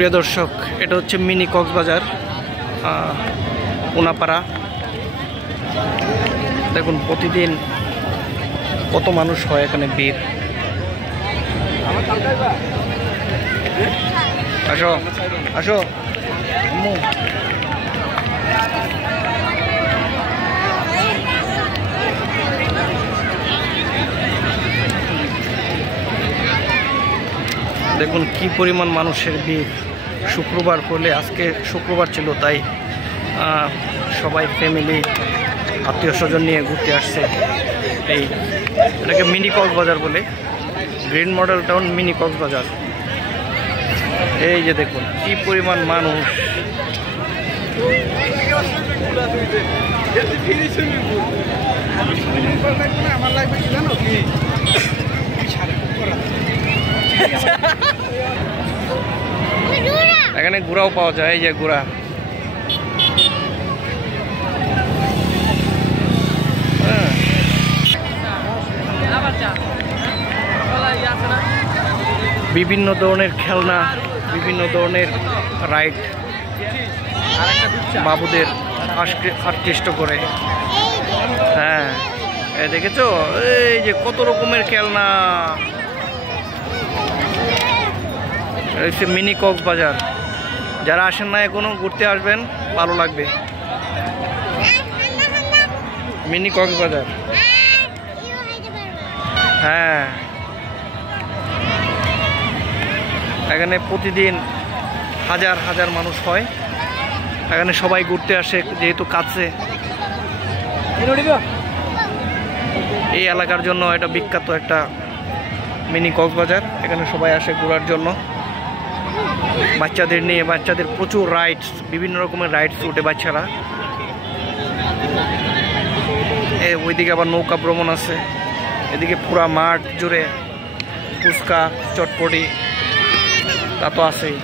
প্রিয় দর্শক, এটা হচ্ছে মিনি কক্সবাজার কোনাপাড়া। দেখুন প্রতিদিন কত মানুষ হয় এখানে, ভিড়। আসো আসো আম্মু। দেখুন কি পরিমাণ মানুষের ভিড়। শুক্রবার হলে, আজকে শুক্রবার ছিল, তাই সবাই ফ্যামিলি আত্মীয় স্বজন নিয়ে ঘুরতে আসছে। এটাকে মিনি কক্সবাজার বলে, green model town mini Cox's Bazar. এই যে দেখুন কি পরিমাণ মানুষ। এখানে ঘোড়াও পাওয়া যায়, এই যে ঘোড়া। বিভিন্ন ধরনের খেলনা, বিভিন্ন ধরনের রাইড বাবুদের আকৃষ্ট করে। হ্যাঁ, দেখেছো এই যে কত রকমের খেলনা। মিনি কক্সবাজার, যারা আসেন না এখনো ঘুরতে আসবেন, ভালো লাগবে। মিনি কক্সবাজার। হ্যাঁ, এখানে প্রতিদিন হাজার হাজার মানুষ হয়। এখানে সবাই ঘুরতে আসে, যেহেতু কাছে এই এলাকার জন্য এটা বিখ্যাত একটা মিনি কক্সবাজার। এখানে সবাই আসে ঘোরার জন্য, বাচ্চাদের নিয়ে। বাচ্চাদের প্রচুর রাইডস, বিভিন্ন রকমের রাইডস উঠে বাচ্চারা। ওইদিকে আবার নৌকা ভ্রমণ আছে। এদিকে পুরা মাঠ জুড়ে ফুচকা, চটপটি তা তো আছেই।